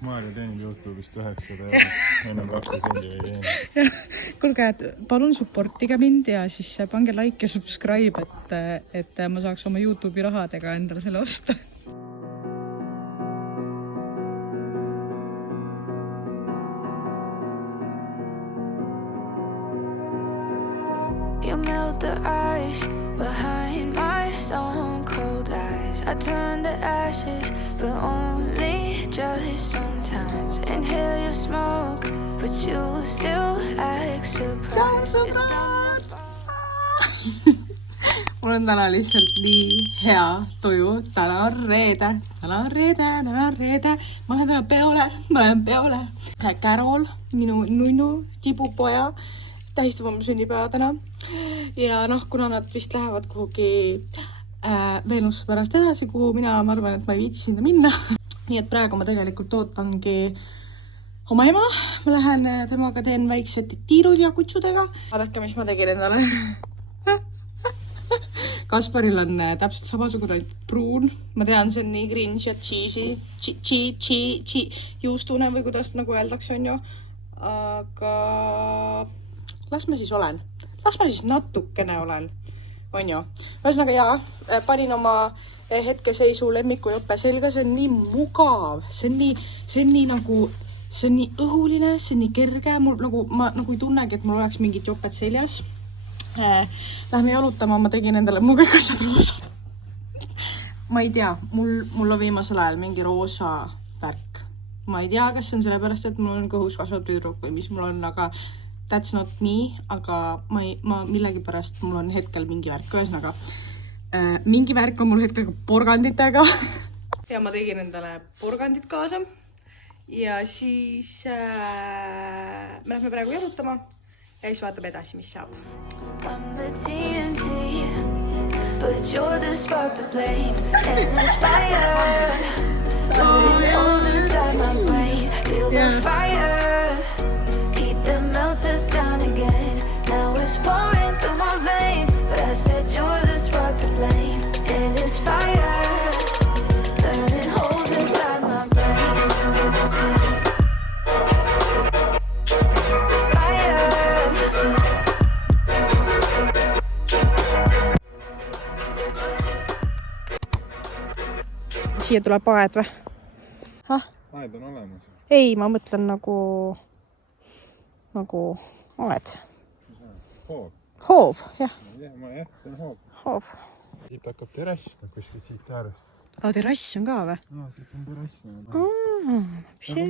Maarja teenib YouTube'ist 900 enne 2 sendi ei teeni. Kuulge, palun supportige mind ja siis pange like ja subscribe, et ma saaks oma YouTube'i rahadega endale selle osta. You melt the ice behind my stone cold eyes. I turn to ashes, but only just sometimes. Inhale your smoke, but you still act surprised. Mul on täna lihtsalt nii hea tuju. Täna on reede. Ma lähen täna peole. Carol, minu nunnu, tibupoja, tähistab oma sünnipäeva täna. Ja kuna nad vist lähevad kuhugi Veenusse pärast edasi, kuhu ma arvan, et ma ei viitsi sinna minna. Nii et praegu ma tegelikult ootangi oma ema. Ma lähen temaga teen väiksed tiirud ja kutsudega. Vaadake, mis ma tegin endale. Kasparil on täpselt samasugune pruun. Ma tean, see on nii cringe ja cheesy, juustune või kuidas nagu öeldakse on ju. Aga las ma siis olen. Las ma siis natukene olen. On ju. Ühesõnaga jaa, panin oma hetkeseisu lemmikujope selga. See on nii mugav. See on nii õhuline, see on nii kerge. Ma nagu ei tunnegi, et mul oleks mingit jopet seljas. Lähme jalutama, ma tegin endale mul kõik asjad roosad. Ma ei tea, mul on viimasel ajal mingi roosa värk. Ma ei tea, kas see on sellepärast, et mul on kõhus kasvab tüdruk või mis mul on, aga that's not nii, aga ma millegi pärast mul on hetkel mingi värk. Ühesõnaga, mingi värk on mul hetkel porganditega. Ja ma tegin endale porgandid kaasa ja siis me lähme praegu jalutama ja siis vaatab edasi, mis saab. I'm the TNT, but you're the spark to blame. And there's fire, burning holes inside my brain. Feel the fire, heat that melts us down again. Now it's pouring through my veins, but I said you're the spark to blame. And there's fire, burning holes inside my brain. Siia tuleb aed või? Aed on olemas. Ei, ma mõtlen nagu aed. Hoov. Hoov, jah. See on hoov. Hoov. Siit hakkab terrass, kuskilt siit äärest. Terrass on ka või? Siit on terrass. Nagu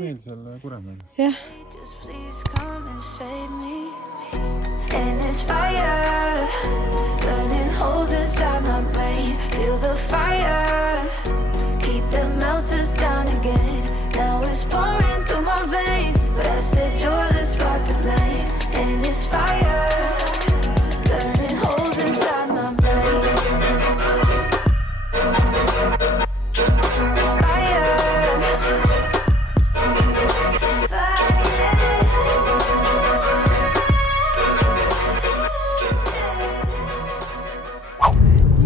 meil seal Kuremeel. Jah. Just please come and save me. And there's fire, burning holes inside my brain. Feel the fire, heat that melts us down again. Now it's pouring through my veins, but I said you're the spark to blame. And it's fire, burning holes inside my brain.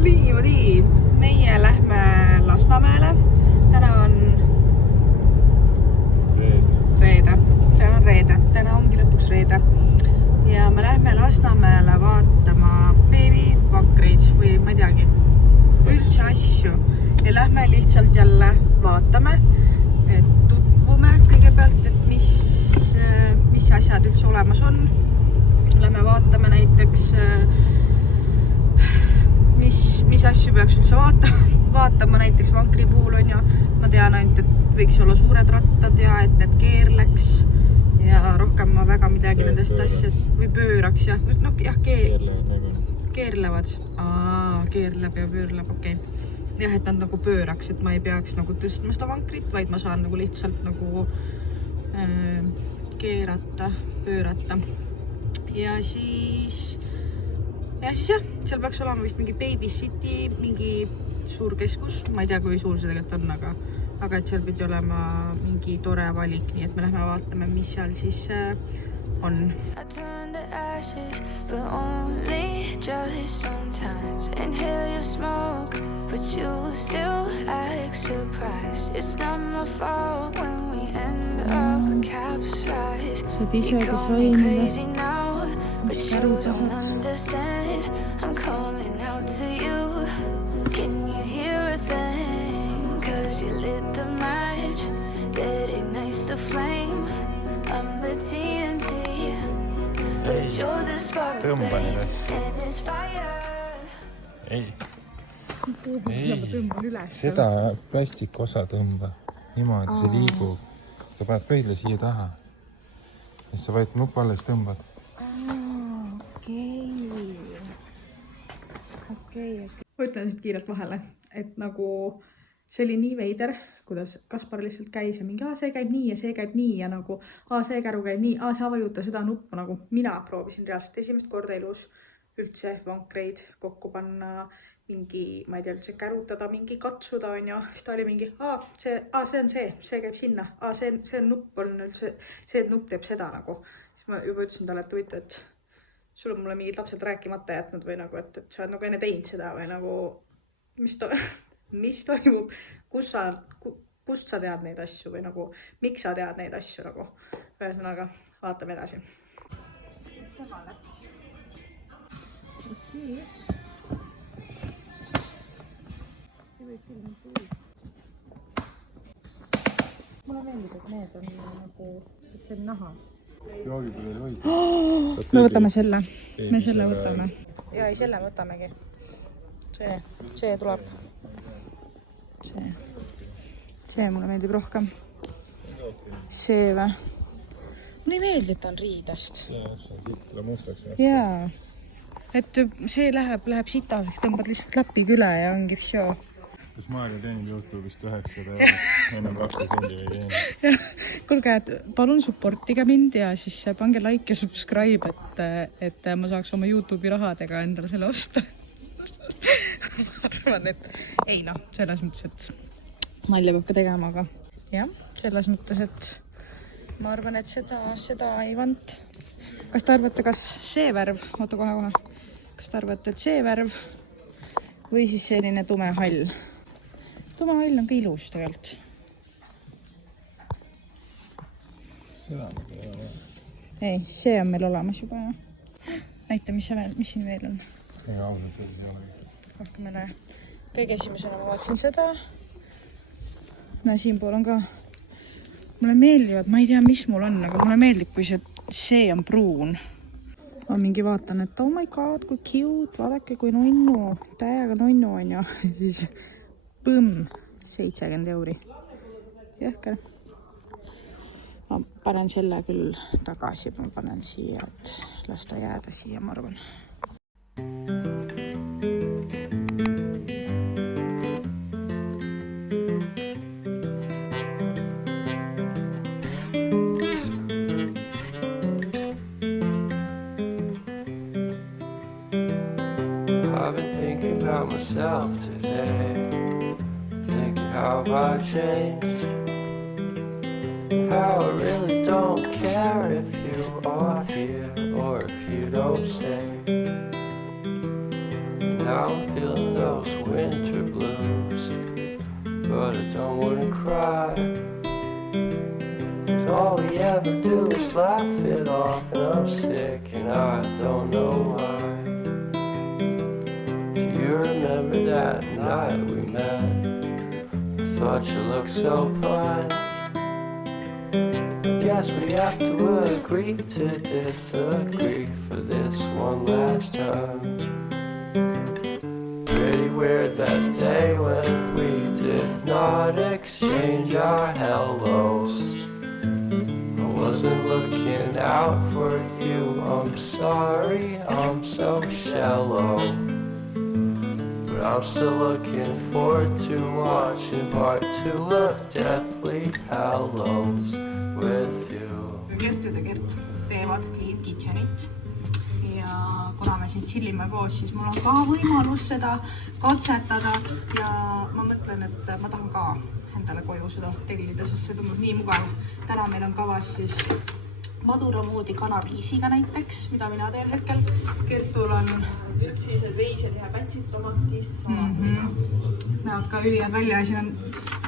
Niimoodi, meie lähme Lasnamäele. Täna on reede. Täna ongi lõpuks reede. Ja me lähme Lasnamäele vaatama beebivakreid või ma ei teagi, üldse asju. Ja lähme lihtsalt jälle vaatame, et tutvume kõigepealt, et mis asjad üldse olemas on. Lähme vaatame näiteks mis asju peaks üldse vaatama näiteks vankri puhul on ju. Ma tean ainult, et võiks olla suured rattad ja et need keerleks ja rohkem ma väga midagi nendest asjad või pööraks jah. Jah, keerlevad. Keerleb ja pöörleb, okei. Jah, et nad nagu pööraks, et ma ei peaks nagu tõstma seda vankrit, vaid ma saan nagu lihtsalt nagu keerata, pöörata. Ja siis jah, seal peaks olema vist mingi Baby City, mingi suur keskus. Ma ei tea, kui suur see tegelikult on, aga et seal pidi olema mingi tore valik, nii et me lähme vaatame, mis seal siis on. I turn to ashes, but only just sometimes. Inhale your smoke, but you still act surprised. It's not my fault when we end capsize. Saad ise You ka call me sain crazy now, but mis you käru don't tahad. understand. I'm calling out to you. Can you hear a thing? 'Cause you lit the match, it ignites the flame. I'm the TNT, but you're the spark to Tõmba flame, ennast. and it's fire. Ei, Ma tõmban üles. seda plastikosa tõmba. Niimoodi see liigub. Sa paned pöidle siia taha. Ja sa võid nupu alles tõmbad. Okei. Ma ütlen siit kiirelt vahele, et nagu see oli nii veider, kuidas Kaspar lihtsalt käis ja mingi, see käib nii ja see käib nii ja nagu, see käru käib nii, sa vajuta seda nuppu, nagu mina proovisin reaalselt esimest korda elus üldse vankreid kokku panna, mingi, ma ei tea, üldse kärutada, mingi katsuda, on ju, siis ta oli mingi, see on see käib sinna, see nupp on üldse, see nupp teeb seda nagu. Siis ma juba ütlesin talle, et huvitav, et sul on mulle mingid lapsed rääkimata jätnud või nagu, et sa oled nagu enne teinud seda või nagu, mis toimub, kust sa tead neid asju või nagu, miks sa tead neid asju nagu. Ühesõnaga, vaatame edasi. Siis mulle meeldib, et need on nagu, et see on nahast. Joogipudel hoid. Me võtame selle. Me selle võtame. Ja ei, selle võtamegi. See tuleb. See mulle meeldib rohkem. See või? Mulle ei meeldi, et ta on riidest. Jaa, see on siit, tuleb mustaks. Jaa. Et see läheb sitaseks, tõmbad lihtsalt läpi üle ja ongi vsio. Kas Maarja teenib YouTube'ist 900 €? Enam 2 sendi ei teeni. Kuulge, et palun supportige mind ja siis pange like ja subscribe, et ma saaks oma YouTube'i rahadega endale selle osta. Ma arvan, et ei noh, selles mõttes, et nalja peab ka tegema, aga jah, selles mõttes, et ma arvan, et seda ei vant. Kas te arvate, kas see värv, oota kohe, kas te arvate, et see värv või siis selline tume hall? Tume hall on ka ilus tegelikult. Seda nagu ei ole. Ei, see on meil olemas juba. Näita, mis siin veel on. Ei, ausalt ei ole. Hakkame kõige esimesena ma vaatasin seda. Näe, siin pool on ka. Mulle meeldivad, ma ei tea, mis mul on, aga mulle meeldib, kui see on pruun. Ma mingi vaatan, et oh my god, kui cute, vaadake kui nunnu, täiega nunnu on ju. Siis põmm, 70 €. Jõhker. Ma panen selle küll tagasi, ma panen siia, et las ta jääda siia, ma arvan. I've been thinking about myself today, thinking how I changed, how I really don't care if you are here or if you don't stay. Now I'm feeling those winter blues, but I don't want to cry. All we ever do is laugh it off, and I'm sick and I don't know why. You remember that night we met? I thought you looked so fine. Guess we have to agree to disagree for this one last time. Pretty weird that day when we did not exchange our hellos. I wasn't looking out for you, I'm sorry, I'm so shallow. But I'm still looking forward to watching part 2 of Deathly Hallows with you. Gert ja Gert teevad Clean Kitchenit ja kuna me siin chillime koos, siis mul on ka võimalus seda katsetada ja ma mõtlen, et ma tahan ka endale koju seda tellida, sest see tundub nii mugav. Täna meil on kavas siis madura moodi kanariisiga näiteks, mida mina teen hetkel. Kertul on sellised veiseliha pätsid tomatist. näevad ka üliad välja ja siin on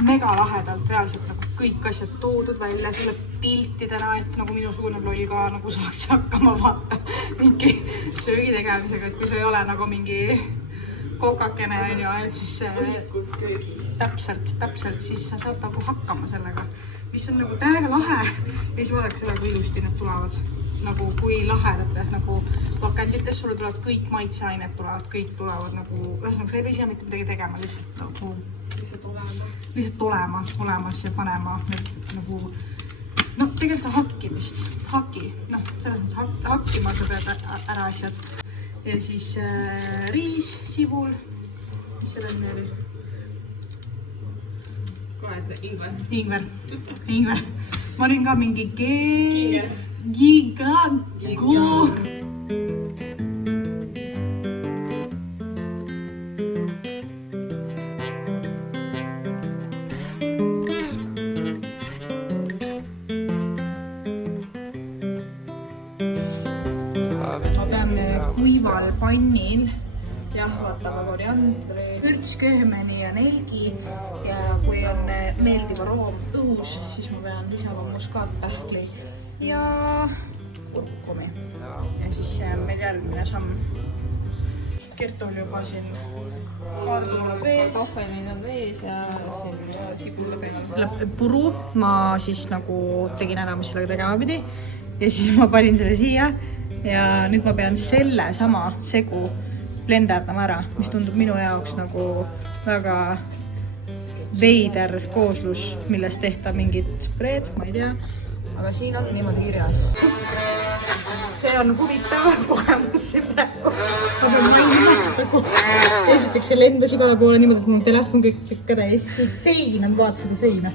mega lahedalt reaalselt nagu kõik asjad toodud välja selle piltidena, et nagu minusugune loll ka nagu saaks hakkama vaata mingi söögi tegemisega, et kui see ei ole nagu mingi kokakene on ju, et siis täpselt, siis sa saad nagu hakkama sellega, mis on nagu täiega lahe. Ja siis vaadake seda, kui ilusti need tulevad. Nagu kui lahedates nagu pakendites sulle tulevad kõik maitseained kõik tulevad nagu, ühesõnaga sa ei pea mitte midagi tegema, lihtsalt nagu lihtsalt olemas ja panema need nagu tegelikult hakkimist, selles mõttes hakkima sa pead ära asjad ja siis riis, sibul, mis seal on veel? Ingver. Ma olin ka mingi Giga. Ma pean kuival pannil jahvatama koriandri, kõrtsköömeni ja nelgi ja kui on meeldiv aroom õhus, siis ma pean lisama muskaatpähkli ja kurkumi. Ja siis see on meil järgmine samm. Kertu oli juba siin kaardulad vees. Kahvelin on vees ja siin sibulla peal. Puru ma siis nagu tegin ära, mis sellega tegema pidi. Ja siis ma panin selle siia ja nüüd ma pean selle sama segu blenderdama ära, mis tundub minu jaoks nagu väga veider kooslus, millest tehta mingit breed, ma ei tea. Aga siin on niimoodi kirjas. See on huvitav kogemus siin praegu. Ma pean mainima. Esiteks see lendas igale poole niimoodi, et mul telefon kõik tšekkada ja siis seina, ma vaat seda seina.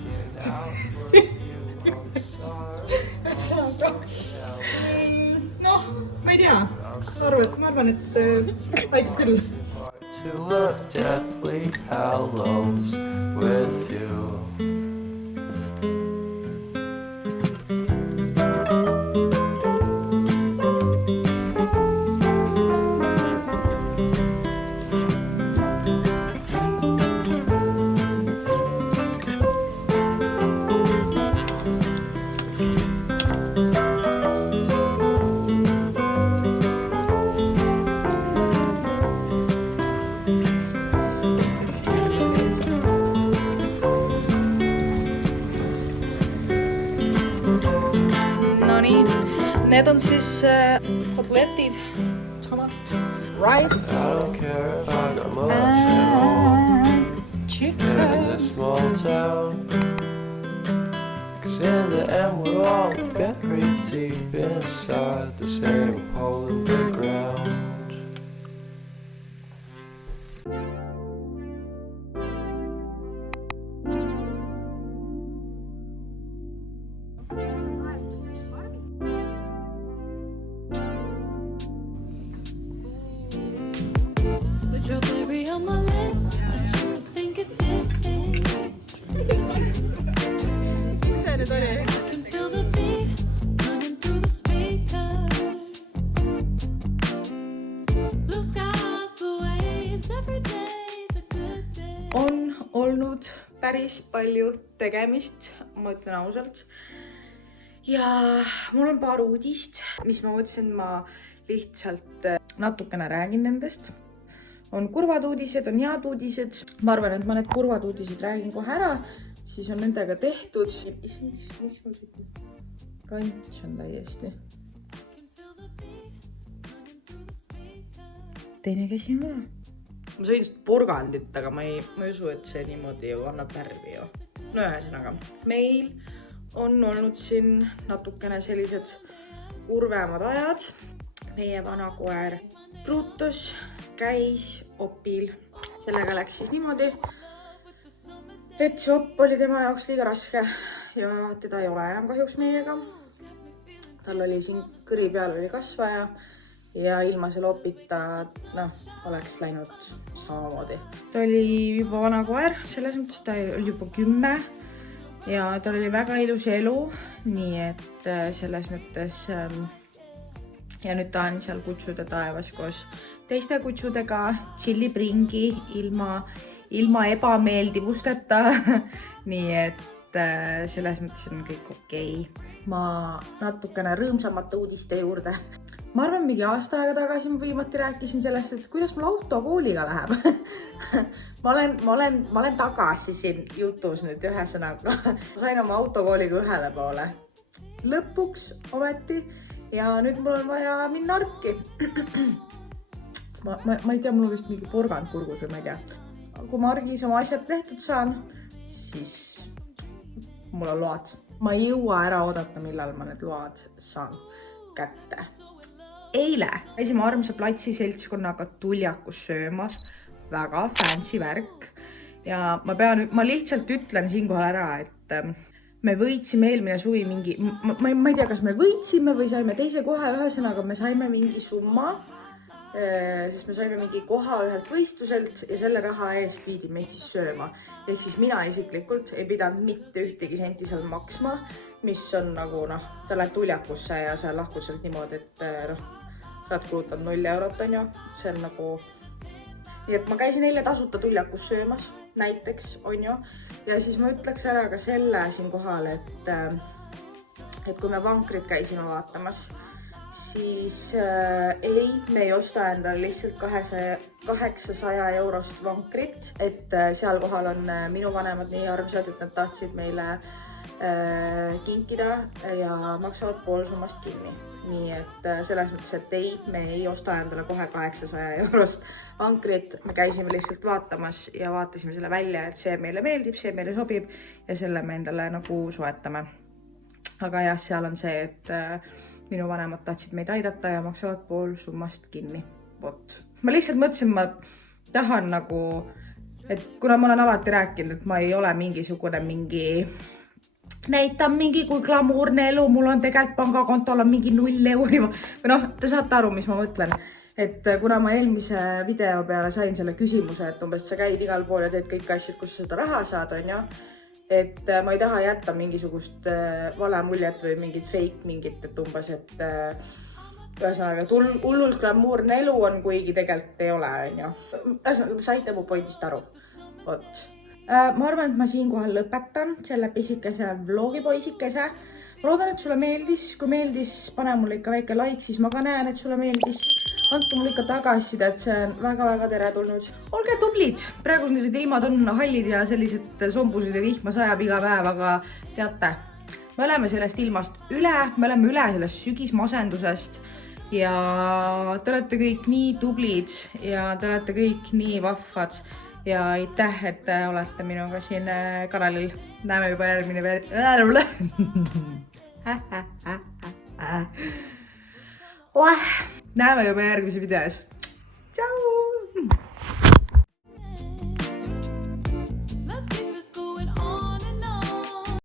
Noh, ma ei tea. Ma arvan, et aitab küll. To love deathly hallows with you. Need on siis kotletid, tomat, rice, I don't care if I got much at all in chicken. this small town. 'Cause in the end we're all buried deep inside the same hole in the ground. Strawberry on my lips, I just think it's it. I can feel the beat running through the speakers. Blue skies, blue waves, every day's a good day. On olnud päris palju tegemist, ma ütlen ausalt. Ja mul on paar uudist, mis ma mõtlesin, ma lihtsalt natukene räägin nendest. On kurvad uudised, on head uudised. Ma arvan, et ma need kurvad uudised räägin kohe ära, siis on nendega tehtud. Rants on täiesti. Teine käsi on ka. Ma sõin just porgandit, aga ma ei usu, et see niimoodi ju annab värvi ju. No ühesõnaga, meil on olnud siin natukene sellised kurvemad ajad. Meie vana koer Brutus käis opil. Sellega läks siis niimoodi, et see op oli tema jaoks liiga raske ja teda ei ole enam kahjuks meiega. Tal oli siin kõri peal oli kasvaja ja ilma selle opita oleks läinud samamoodi. Ta oli juba vana koer, selles mõttes ta oli juba 10 ja tal oli väga ilus elu, nii et selles mõttes ja nüüd ta on seal kutsude taevas koos teiste kutsudega, chillib ringi ilma ebameeldivusteta. Nii et selles mõttes on kõik okei. Ma natukene rõõmsamate uudiste juurde. Ma arvan, mingi aasta aega tagasi ma viimati rääkisin sellest, et kuidas mul autokooliga läheb. ma olen tagasi siin jutus nüüd ühesõnaga. Ma sain oma autokooliga ühele poole. Lõpuks ometi ja nüüd mul on vaja minna arki. ma ei tea, mul on vist mingi porgand kurgus või ma ei tea. Kui ma argis oma asjad tehtud saan, siis mul on load. Ma ei jõua ära oodata, millal ma need load saan kätte. Eile käisime armsa platsi seltskonnaga Tuljakus söömas. Väga fancy värk. Ja ma lihtsalt ütlen siinkohal ära, et me võitsime eelmine suvi mingi... Ma ei tea, kas me võitsime või saime teise koha. Ühesõnaga, me saime mingi summa, sest me saime mingi koha ühelt võistluselt ja selle raha eest viidi meid siis sööma. Ehk siis mina isiklikult ei pidanud mitte ühtegi senti seal maksma, mis on nagu, sa lähed Tuljakusse ja sa lahkud sealt niimoodi, et sa oled kulutanud 0 eurot, on ju. See on nagu... Nii et ma käisin eile tasuta Tuljakus söömas, näiteks, on ju. Ja siis ma ütleks ära ka selle siin kohal, et kui me vankrit käisime vaatamas, siis ei, me ei osta endale lihtsalt 800 eurost vankrit, et seal kohal on minu vanemad nii armsad, et nad tahtsid meile kinkida ja maksavad pool summast kinni. Nii et selles mõttes, et ei, me ei osta endale kohe 800 eurost vankrit, me käisime lihtsalt vaatamas ja vaatasime selle välja, et see meile meeldib, see meile sobib ja selle me endale nagu soetame. Aga jah, seal on see, et minu vanemad tahtsid meid aidata ja maksavad pool summast kinni. Vot. Ma lihtsalt mõtlesin, ma tahan nagu, et kuna ma olen alati rääkinud, et ma ei ole mingisugune näitan mingi kui glamuurne elu, mul on tegelikult pangakontol on mingi 0 euri. Või te saate aru, mis ma mõtlen. Et kuna ma eelmise video peale sain selle küsimuse, et umbes sa käid igal pool ja teed kõik asjad, kus sa seda raha saad, on ju. Et ma ei taha jätta mingisugust vale muljet või mingit fake mingit, et umbes, et ühesõnaga, et hullult glamuurne elu on, kuigi tegelikult ei ole, on ju. Ühesõnaga, saite mu pointist aru. Vot. Ma arvan, et ma siinkohal lõpetan selle pisikese vlogipoisikese. Ma loodan, et sulle meeldis. Kui meeldis, pane mulle ikka väike like, siis ma ka näen, et sulle meeldis. Andke mulle ikka tagasiside, et see on väga-väga teretulnud. Olge tublid! Praegu sellised ilmad on hallid ja sellised sombused ja vihma sajab iga päev, aga teate, me oleme sellest ilmast üle, me oleme üle sellest sügismasendusest ja te olete kõik nii tublid ja te olete kõik nii vahvad. Ja aitäh, et olete minuga siin kanalil. Näeme juba järgmine Näeme juba järgmise videos. Tšau!